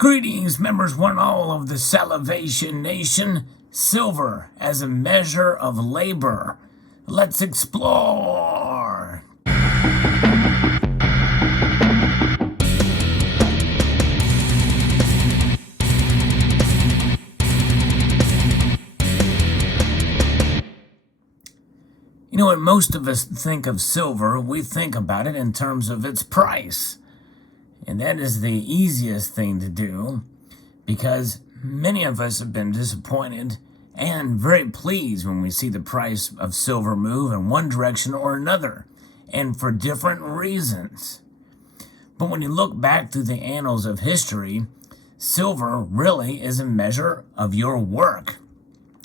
Greetings, members one all of the Salivation Nation. Silver as a measure of labor. Let's explore. You know, when most of us think of silver, we think about it in terms of its price. And that is the easiest thing to do because many of us have been disappointed and very pleased when we see the price of silver move in one direction or another, and for different reasons. But when you look back through the annals of history, silver really is a measure of your work.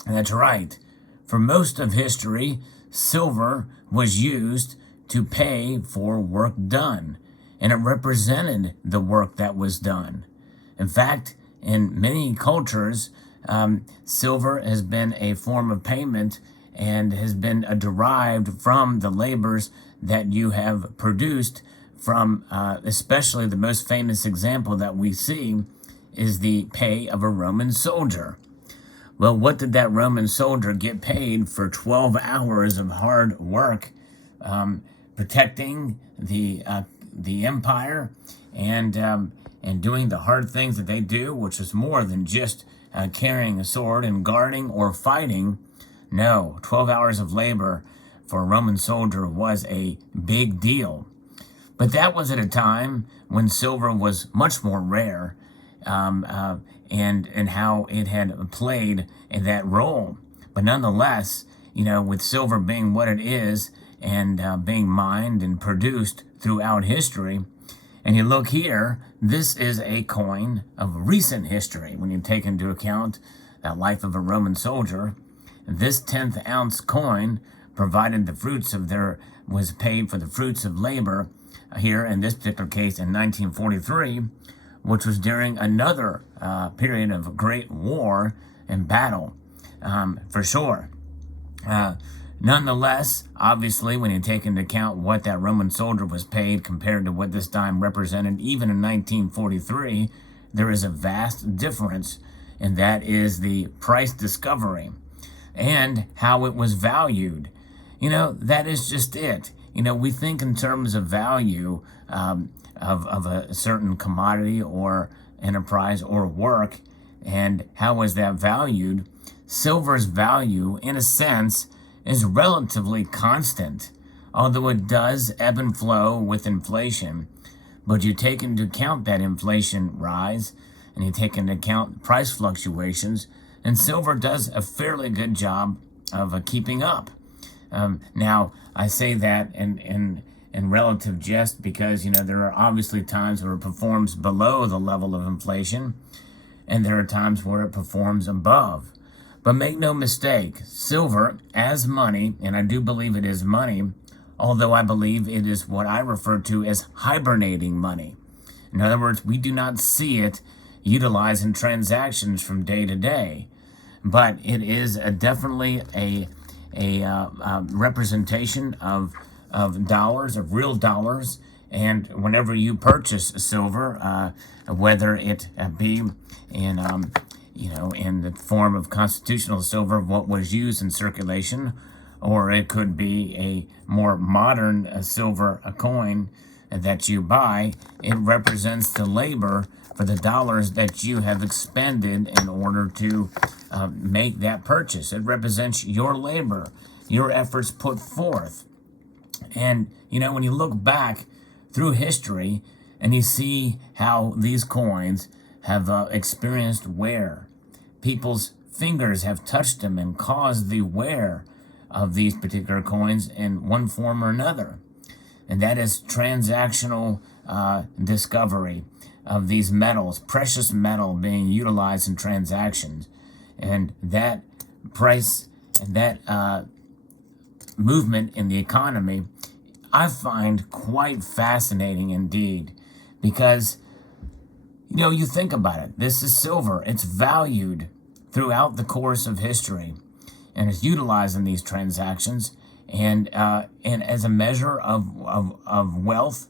And that's right. For most of history, silver was used to pay for work done, and it represented the work that was done. In fact, in many cultures, silver has been a form of payment and has been derived from the labors that you have produced from, especially the most famous example that we see is the pay of a Roman soldier. Well, what did that Roman soldier get paid for 12 hours of hard work protecting the empire and doing the hard things that they do, which is more than just carrying a sword and guarding or fighting? No, 12 hours of labor for a Roman soldier was a big deal. But that was at a time when silver was much more rare, and how it had played in that role. But nonetheless, you know, with silver being what it is and being mined and produced throughout history, and you look here, this is a coin of recent history when you take into account the life of a Roman soldier. This 10th ounce coin provided was paid for the fruits of labor here, in this particular case in 1943, which was during another period of great war and battle, for sure. Nonetheless, obviously, when you take into account what that Roman soldier was paid compared to what this dime represented, even in 1943, there is a vast difference, and that is the price discovery and how it was valued. You know, that is just it. You know, we think in terms of value of a certain commodity or enterprise or work, and how is that valued? Silver's value, in a sense, is relatively constant, although it does ebb and flow with inflation. But you take into account that inflation rise, and you take into account price fluctuations, and silver does a fairly good job of keeping up. Now, I say that in relative jest because, you know, there are obviously times where it performs below the level of inflation, and there are times where it performs above. But make no mistake, silver as money, and I do believe it is money, although I believe it is what I refer to as hibernating money. In other words, we do not see it utilized in transactions from day to day, but it is definitely a representation of dollars, of real dollars. And whenever you purchase silver, whether it be in in the form of constitutional silver, what was used in circulation, or it could be a more modern silver coin that you buy, it represents the labor for the dollars that you have expended in order to make that purchase. It represents your labor, your efforts put forth. And, you know, when you look back through history and you see how these coins have experienced wear, people's fingers have touched them and caused the wear of these particular coins in one form or another. And that is transactional discovery of these metals, precious metal being utilized in transactions. And that price and that movement in the economy, I find quite fascinating indeed, because, you know, you think about it. This is silver. It's valued throughout the course of history, and it's utilized in these transactions, and as a measure of wealth,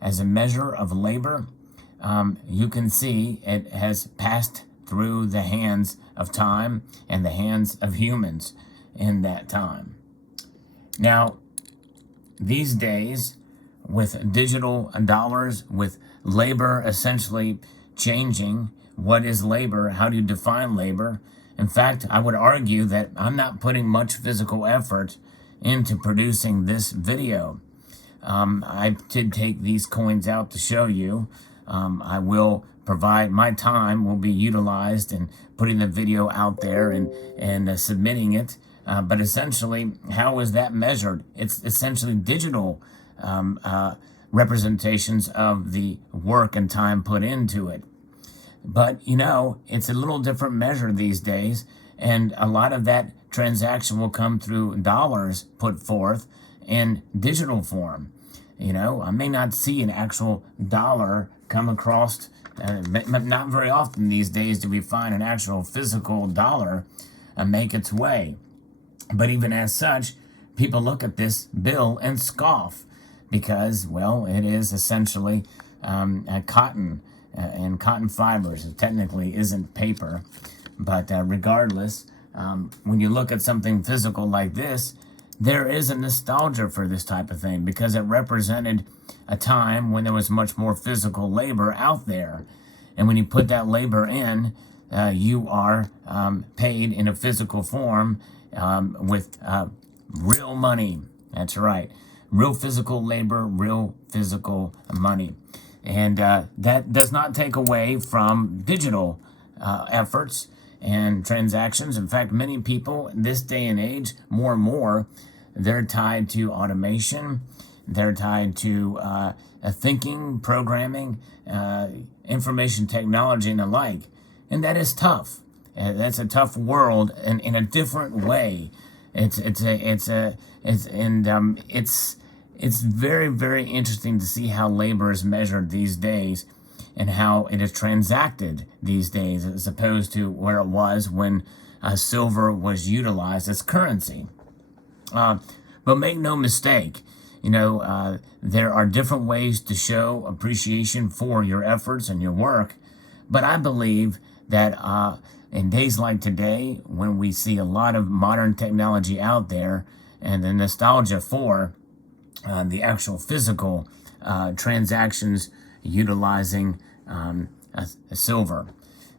as a measure of labor, you can see it has passed through the hands of time and the hands of humans in that time. Now, these days, with digital dollars, with labor essentially changing, what is labor? How do you define labor? In fact, I would argue that I'm not putting much physical effort into producing this video. I did take these coins out to show you. I will provide, my time will be utilized in putting the video out there and submitting it. But essentially, how is that measured? It's essentially digital representations of the work and time put into it. But, you know, it's a little different measure these days, and a lot of that transaction will come through dollars put forth in digital form. You know, I may not see an actual dollar come across, not very often these days do we find an actual physical dollar make its way. But even as such, people look at this bill and scoff because, well, it is essentially cotton and cotton fibers. It technically isn't paper, but regardless, when you look at something physical like this, there is a nostalgia for this type of thing because it represented a time when there was much more physical labor out there. And when you put that labor in, you are paid in a physical form with real money. That's right. Real physical labor, real physical money. And that does not take away from digital efforts and transactions. In fact, many people in this day and age, more and more, they're tied to automation. They're tied to thinking, programming, information technology, and the like. And that is tough. That's a tough world in a different way. It's very, very interesting to see how labor is measured these days and how it is transacted these days as opposed to where it was when silver was utilized as currency. But make no mistake, you know, there are different ways to show appreciation for your efforts and your work. But I believe that in days like today, when we see a lot of modern technology out there and the nostalgia for the actual physical transactions utilizing a silver.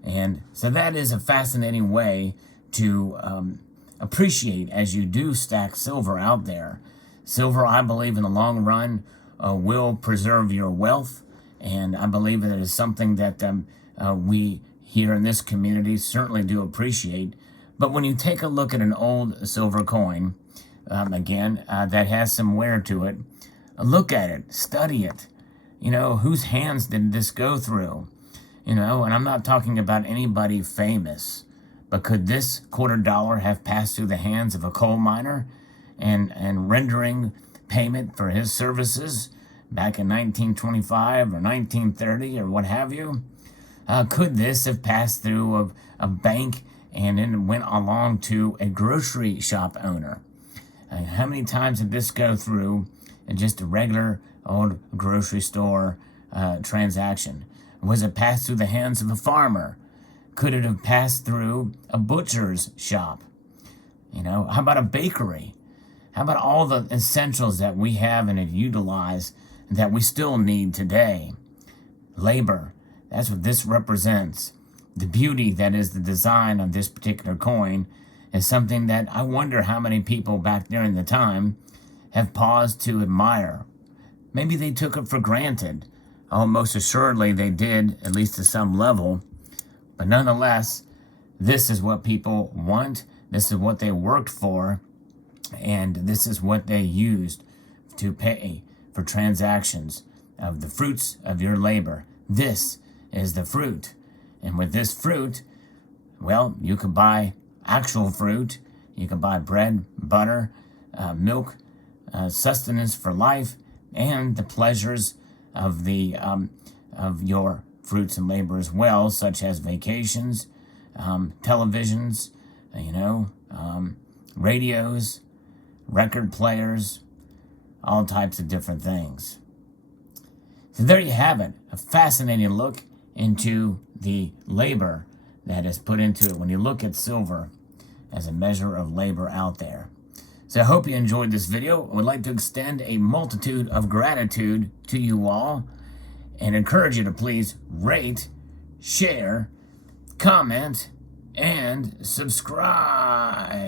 And so that is a fascinating way to appreciate as you do stack silver out there. Silver, I believe, in the long run will preserve your wealth, and I believe that it is something that we here in this community certainly do appreciate. But when you take a look at an old silver coin, again, that has some wear to it, look at it, study it. You know, whose hands did this go through? You know, and I'm not talking about anybody famous, but could this $quarter have passed through the hands of a coal miner and rendering payment for his services back in 1925 or 1930 or what have you? Could this have passed through a bank and then went along to a grocery shop owner? How many times did this go through just a regular old grocery store transaction? Was it passed through the hands of a farmer? Could it have passed through a butcher's shop? You know, how about a bakery? How about all the essentials that we have and utilize that we still need today? Labor, that's what this represents. The beauty that is the design of this particular coin is something that I wonder how many people back there in the time have paused to admire. Maybe they took it for granted. Oh, most assuredly they did, at least to some level. But nonetheless, this is what people want. This is what they worked for. And this is what they used to pay for transactions of the fruits of your labor. This is the fruit. And with this fruit, well, you could buy actual fruit. You can buy bread, butter, milk, sustenance for life, and the pleasures of the of your fruits and labor as well, such as vacations, televisions, radios, record players, all types of different things. So there you have it, a fascinating look into the labor that is put into it when you look at silver as a measure of labor out there. So I hope you enjoyed this video. I would like to extend a multitude of gratitude to you all and encourage you to please rate, share, comment, and subscribe.